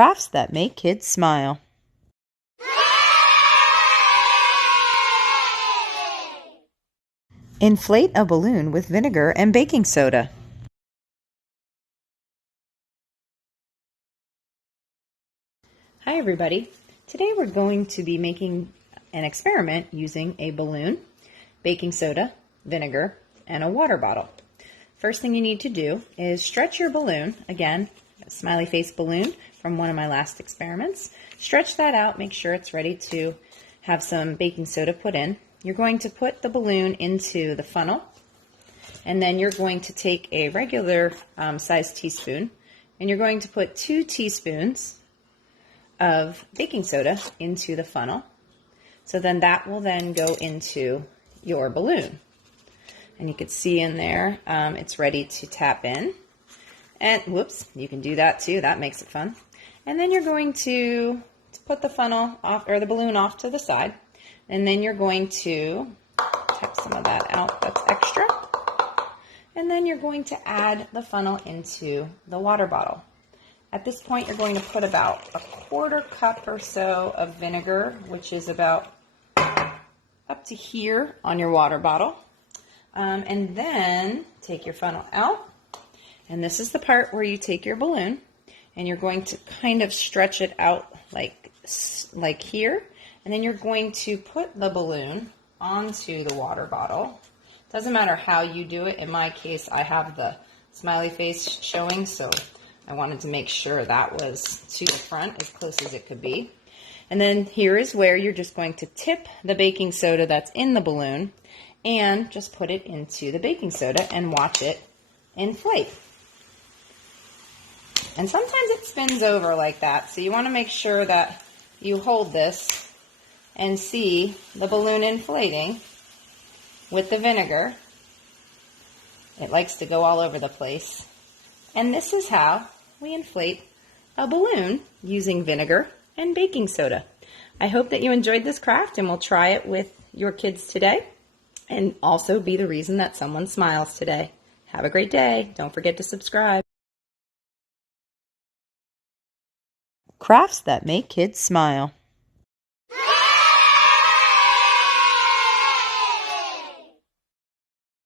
Crafts that make kids smile. Inflate a balloon with vinegar and baking soda. Hi everybody. Today we're going to be making an experiment using a balloon, baking soda, vinegar, and a water bottle. First thing you need to do is stretch your balloon. Again, a smiley face balloon from one of my last experiments. Stretch that out, make sure it's ready to have some baking soda put in. You're going to put the balloon into the funnel, and then you're going to take a regular sized teaspoon, and you're going to put 2 teaspoons of baking soda into the funnel. So then that will then go into your balloon. And you can see in there, it's ready to tap in. And whoops, you can do that too, that makes it fun. And then you're going to put the funnel off, or the balloon off to the side. And then you're going to take some of that out that's extra. And then you're going to add the funnel into the water bottle. At this point, you're going to put about a 1/4 cup or so of vinegar, which is about up to here on your water bottle. And then take your funnel out. And this is the part where you take your balloon and you're going to kind of stretch it out like here. And then you're going to put the balloon onto the water bottle. Doesn't matter how you do it. In my case, I have the smiley face showing, so I wanted to make sure that was to the front as close as it could be. And then here is where you're just going to tip the baking soda that's in the balloon and just put it into the baking soda and watch it inflate. And sometimes it spins over like that, so you want to make sure that you hold this and see the balloon inflating with the vinegar. It likes to go all over the place. And this is how we inflate a balloon using vinegar and baking soda. I hope that you enjoyed this craft and will try it with your kids today and also be the reason that someone smiles today. Have a great day. Don't forget to subscribe. Crafts that make kids smile.